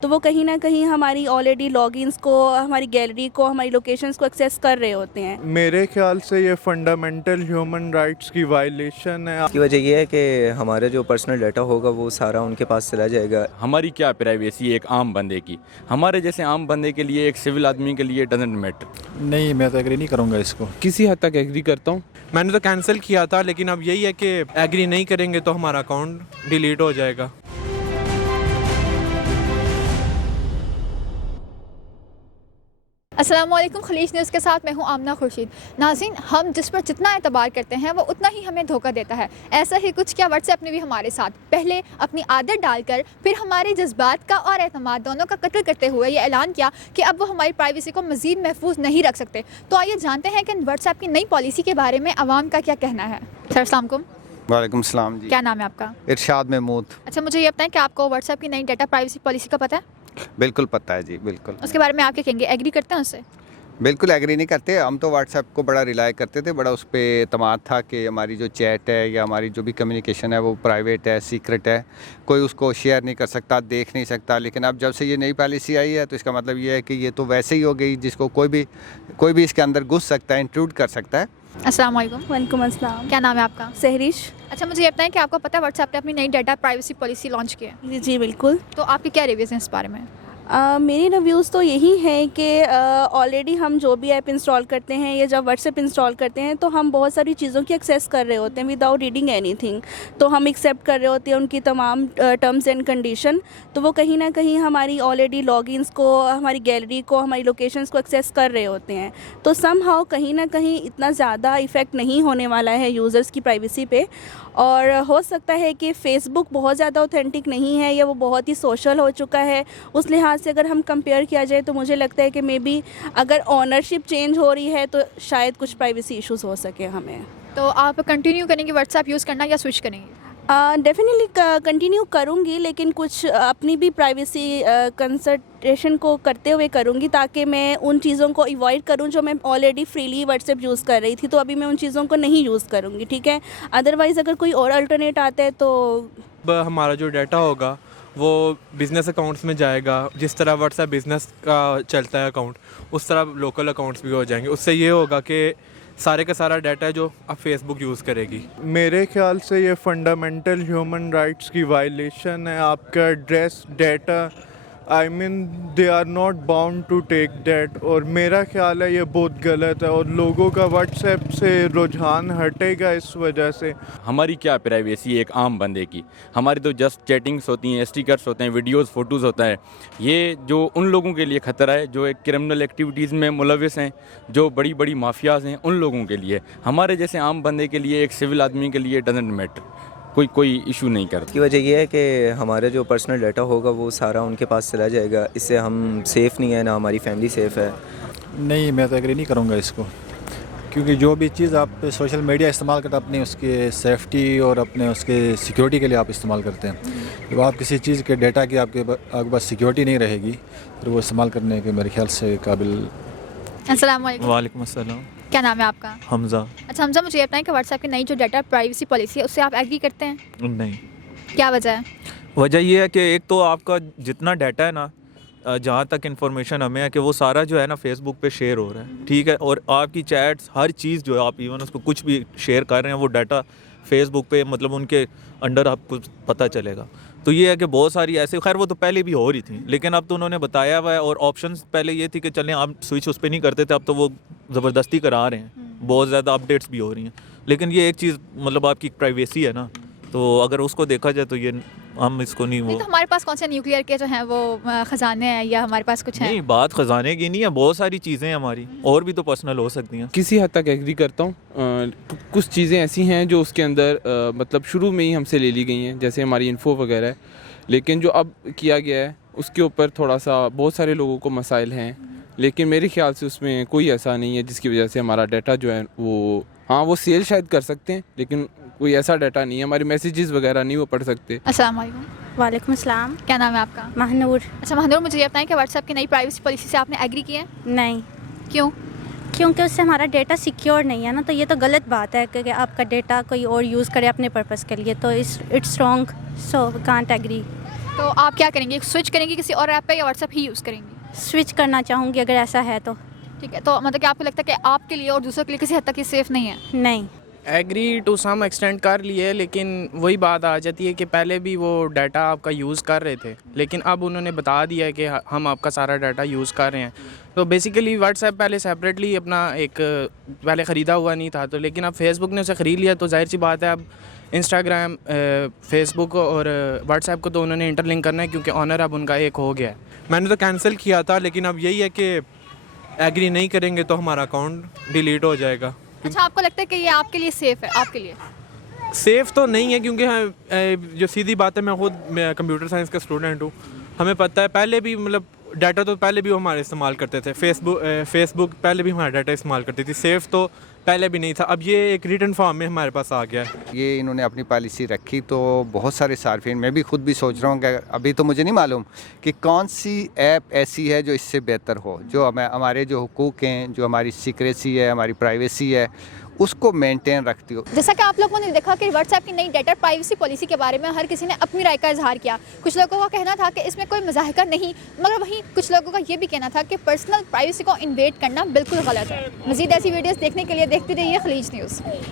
तो वो कहीं ना कहीं हमारी ऑलरेडी लॉगिन्स को, हमारी गैलरी को, हमारी लोकेशंस को एक्सेस कर रहे होते हैं। मेरे ख्याल से ये फंडामेंटल ह्यूमन राइट्स की वायलेशन है। की वजह ये है कि हमारा जो पर्सनल डाटा होगा वो सारा उनके पास चला जाएगा। हमारी क्या प्राइवेसी है एक आम बंदे की, हमारे जैसे आम बंदे के लिए, एक सिविल आदमी के लिए डजंट मैटर। नहीं, मैं तो एग्री नहीं करूँगा इसको। किसी हद तक एग्री करता हूँ। मैंने तो कैंसिल किया था, लेकिन अब यही है कि एग्री नहीं करेंगे तो हमारा अकाउंट डिलीट हो जाएगा। अस्सलाम वालेकुम, खलीज न्यूज़ के साथ मैं हूं आमना खुर्शीद। नाज़रीन, हम जिस पर जितना एतबार करते हैं वो उतना ही हमें धोखा देता है। ऐसा ही कुछ क्या व्हाट्सएप ने भी हमारे साथ, पहले अपनी आदत डालकर फिर हमारे जज्बात का और एतमाद दोनों का कत्ल करते हुए ये ऐलान किया कि अब वो हमारी प्राइवेसी को मज़ीद महफूज नहीं रख सकते। तो आइए जानते हैं कि व्हाट्सएप की नई पॉलिसी के बारे में आवाम का क्या कहना है। सर अस्सलाम वालेकुम। वालेकुम सलाम जी। क्या नाम है आपका? इरशाद महमूद। अच्छा, मुझे ये बताएं कि आपको व्हाट्सएप की नई डाटा प्राइवेसी पॉलिसी का पता है? बिल्कुल पता है जी, बिल्कुल। उसके बारे में आप क्या कहेंगे, एग्री करते हैं उससे? बिल्कुल एग्री नहीं करते। हम तो व्हाट्सएप को बड़ा रिलाय करते थे, बड़ा उस पर एतमाद था कि हमारी जो चैट है या हमारी जो भी कम्युनिकेशन है वो प्राइवेट है, सीक्रेट है, कोई उसको शेयर नहीं कर सकता, देख नहीं सकता। लेकिन अब जब से ये नई पॉलिसी आई है तो इसका मतलब ये है कि ये तो वैसे ही हो गई जिसको कोई भी इसके अंदर घुस सकता है, इंट्रूड कर सकता है। अस्सलाम वालेकुम। वालेकुम अस्सलाम। क्या नाम है आपका? सहरिश। अच्छा, मुझे ये बताएं कि आपको पता है व्हाट्सएप ने अपनी नई डाटा प्राइवेसी पॉलिसी लॉन्च की है? जी बिल्कुल। तो आपके क्या रिव्यूज़ हैं इस बारे में? मेरे रिव्यूज़ तो यही हैं कि ऑलरेडी हम जो भी ऐप इंस्टॉल करते हैं या जब व्हाट्सएप इंस्टॉल करते हैं तो हम बहुत सारी चीज़ों की एक्सेस कर रहे होते हैं विदाउट रीडिंग एनीथिंग। तो हम एक्सेप्ट कर रहे होते हैं उनकी तमाम टर्म्स एंड कंडीशन। तो वो कहीं ना कहीं हमारी ऑलरेडी लॉगिन्स को, हमारी गैलरी को, हमारी लोकेशंस को एक्सेस कर रहे होते हैं। तो समहाउ कहीं ना कहीं इतना ज़्यादा इफ़ेक्ट नहीं होने वाला है यूज़र्स की प्राइवेसी पे। और हो सकता है कि फ़ेसबुक बहुत ज़्यादा ऑथेंटिक नहीं है या वो बहुत ही सोशल हो चुका है। उस लिहाज से अगर हम कंपेयर किया जाए तो मुझे लगता है कि मे बी अगर ओनरशिप चेंज हो रही है तो शायद कुछ प्राइवेसी इश्यूज़ हो सके हमें। तो आप कंटिन्यू करेंगे व्हाट्सएप यूज़ करना या स्विच करेंगे? डेफिनेटली कंटिन्यू करूँगी, लेकिन कुछ अपनी भी प्राइवेसी कंसल्टेशन को करते हुए करूँगी ताकि मैं उन चीज़ों को अवॉइड करूँ जो मैं ऑलरेडी फ्रीली व्हाट्सएप यूज़ कर रही थी। तो अभी मैं उन चीज़ों को नहीं यूज़ करूँगी, ठीक है। अदरवाइज़ अगर कोई और अल्टरनेट आता है तो हमारा जो डाटा होगा वो बिज़नेस अकाउंट्स में जाएगा। जिस तरह व्हाट्सएप बिज़नेस का चलता है अकाउंट, उस तरह लोकल अकाउंट्स भी हो जाएंगे। उससे ये होगा कि सारे का सारा डाटा है जो अब फेसबुक यूज़ करेगी। मेरे ख्याल से ये फंडामेंटल ह्यूमन राइट्स की वायलेशन है। आपका address, data, I mean they are not bound to take that. और मेरा ख्याल है ये बहुत गलत है और लोगों का व्हाट्सएप से रुझान हटेगा इस वजह से। हमारी क्या प्राइवेसी है एक आम बंदे की, हमारी तो जस्ट चैटिंग्स होती हैं, स्टिकर्स होते हैं, वीडियोस, फोटोज़ होता है। ये जो उन लोगों के लिए ख़तरा है जो एक क्रिमिनल एक्टिविटीज़ में मुलविस हैं, जो बड़ी बड़ी माफियाज़ हैं, उन लोगों के लिए। हमारे जैसे आम बंदे के लिए, एक सिविल आदमी के लिए डजंट मैटर, कोई इशू नहीं करता। की वजह ये है कि हमारा जो पर्सनल डाटा होगा वो सारा उनके पास चला जाएगा। इससे हम सेफ़ नहीं है, ना हमारी फैमिली सेफ़ है। नहीं, मैं तो एग्री नहीं करूँगा इसको, क्योंकि जो भी चीज़ आप सोशल मीडिया इस्तेमाल करते हैं अपनी उसके सेफ्टी और अपने उसके सिक्योरिटी के लिए आप इस्तेमाल करते हैं। जब आप किसी चीज़ के डाटा की आपके पास सिक्योरिटी नहीं रहेगी तो वो इस्तेमाल करने के मेरे ख्याल से काबिल। अस्सलाम वालेकुम। वालेकुम अस्सलाम। क्या नाम है आपका? हमज़ा। अच्छा हमजा, मुझे ये बताएं कि व्हाट्सएप की नई जो डाटा प्राइवेसी पॉलिसी है उससे आप एग्री करते हैं? नहीं। क्या वजह है? वजह ये है कि एक तो आपका जितना डाटा है ना, जहाँ तक इन्फॉर्मेशन हमें है कि वो सारा जो है ना फेसबुक पे शेयर हो रहा है, ठीक है। और आपकी चैट्स, हर चीज़ जो है, आप इवन उसको कुछ भी शेयर कर रहे हैं, वो डाटा फेसबुक पे मतलब उनके अंडर आपको पता चलेगा। तो ये है कि बहुत सारी ऐसे, खैर वो तो पहले भी हो रही थी, लेकिन अब तो उन्होंने बताया हुआ है। और ऑप्शंस पहले ये थी कि चलें आप स्विच उस पर नहीं करते थे, अब तो वो ज़बरदस्ती करा रहे हैं, बहुत ज़्यादा अपडेट्स भी हो रही हैं। लेकिन ये एक चीज़ मतलब आपकी प्राइवेसी है ना, तो अगर उसको देखा जाए तो ये हम इसको नहीं तो हमारे पास कौन से न्यूक्लियर के जो हैं वो ख़जाने हैं या हमारे पास कुछ है? नहीं, बात ख़जाने की नहीं है, बहुत सारी चीज़ें हैं हमारी, और भी तो पर्सनल हो सकती हैं। किसी हद तक एग्री करता हूँ। कुछ चीज़ें ऐसी हैं जो उसके अंदर मतलब शुरू में ही हमसे ले ली गई हैं, जैसे हमारी इन्फो वगैरह है। लेकिन जो अब किया गया है उसके ऊपर थोड़ा सा बहुत सारे लोगों को मसाइल हैं, लेकिन मेरे ख्याल से उसमें कोई ऐसा नहीं है जिसकी वजह से हमारा डाटा जो है वो, हाँ वो सेल शायद कर सकते हैं, लेकिन कोई ऐसा डाटा नहीं है, हमारे मैसेजेस वगैरह नहीं वो पढ़ सकते। अस्सलाम वालेकुम। वालेकुम अस्सलाम। क्या नाम है आपका? महनूर। अच्छा महनूर, मुझे ये बताएं कि व्हाट्सएप की नई प्राइवेसी पॉलिसी से आपने एग्री किया है? नहीं। क्यों? क्योंकि उससे हमारा डेटा सिक्योर नहीं है ना, तो ये तो गलत बात है कि आपका डेटा कोई और यूज़ करे अपने पर्पस के लिए, तो it's wrong, so can't agree. तो आप क्या करेंगे, स्विच करेंगे किसी और ऐप पे या व्हाट्सएप ही यूज़ करेंगे? स्विच करना चाहूँगी अगर ऐसा है तो। ठीक है, तो मतलब कि आपको लगता है कि आपके लिए और दूसरों के लिए किसी हद तक ये सेफ़ नहीं है? नहीं, एग्री टू सम एक्सटेंट कर लिए, लेकिन वही बात आ जाती है कि पहले भी वो डाटा आपका यूज़ कर रहे थे, लेकिन अब उन्होंने बता दिया है कि हम आपका सारा डाटा यूज़ कर रहे हैं। तो बेसिकली व्हाट्सएप पहले सेपरेटली अपना एक पहले ख़रीदा हुआ नहीं था, तो लेकिन अब फेसबुक ने उसे ख़रीद लिया, तो जाहिर सी बात है अब इंस्टाग्राम, फेसबुक और व्हाट्सएप को तो उन्होंने इंटरलिंक करना है, क्योंकि ऑनर अब उनका एक हो गया है। मैंने तो कैंसिल किया था, लेकिन अब यही है कि एग्री नहीं करेंगे तो हमारा अकाउंट डिलीट हो जाएगा। अच्छा, आपको लगता है कि ये आपके लिए सेफ़ है? आपके लिए सेफ़ तो नहीं है, क्योंकि जो सीधी बात है, मैं कंप्यूटर साइंस का स्टूडेंट हूँ, हमें पता है पहले भी मतलब डाटा तो पहले भी वो हमारे इस्तेमाल करते थे, फेसबुक पहले भी हमारा डाटा इस्तेमाल करती थी, सेफ़ तो पहले भी नहीं था, अब ये एक रिटन फॉर्म में हमारे पास आ गया है। ये इन्होंने अपनी पॉलिसी रखी तो बहुत सारे सार्फिन, मैं भी खुद भी सोच रहा हूँ कि अभी तो मुझे नहीं मालूम कि कौन सी ऐप ऐसी है जो इससे बेहतर हो, जो हमारे जो हुकूक हैं, जो हमारी सीक्रेसी है, हमारी प्राइवेसी है, उसको मेंटेन रखती हो। जैसा कि आप लोगों ने देखा कि व्हाट्सएप की नई डेटा प्राइवेसी पॉलिसी के बारे में हर किसी ने अपनी राय का इजहार किया। कुछ लोगों का कहना था कि इसमें कोई मज़ाहिका नहीं, मगर वहीं कुछ लोगों का ये भी कहना था कि पर्सनल प्राइवेसी को इन्वेड करना बिल्कुल गलत है। मज़ीद ऐसी वीडियोस देखने के लिए देखते रहिए खलीज न्यूज़।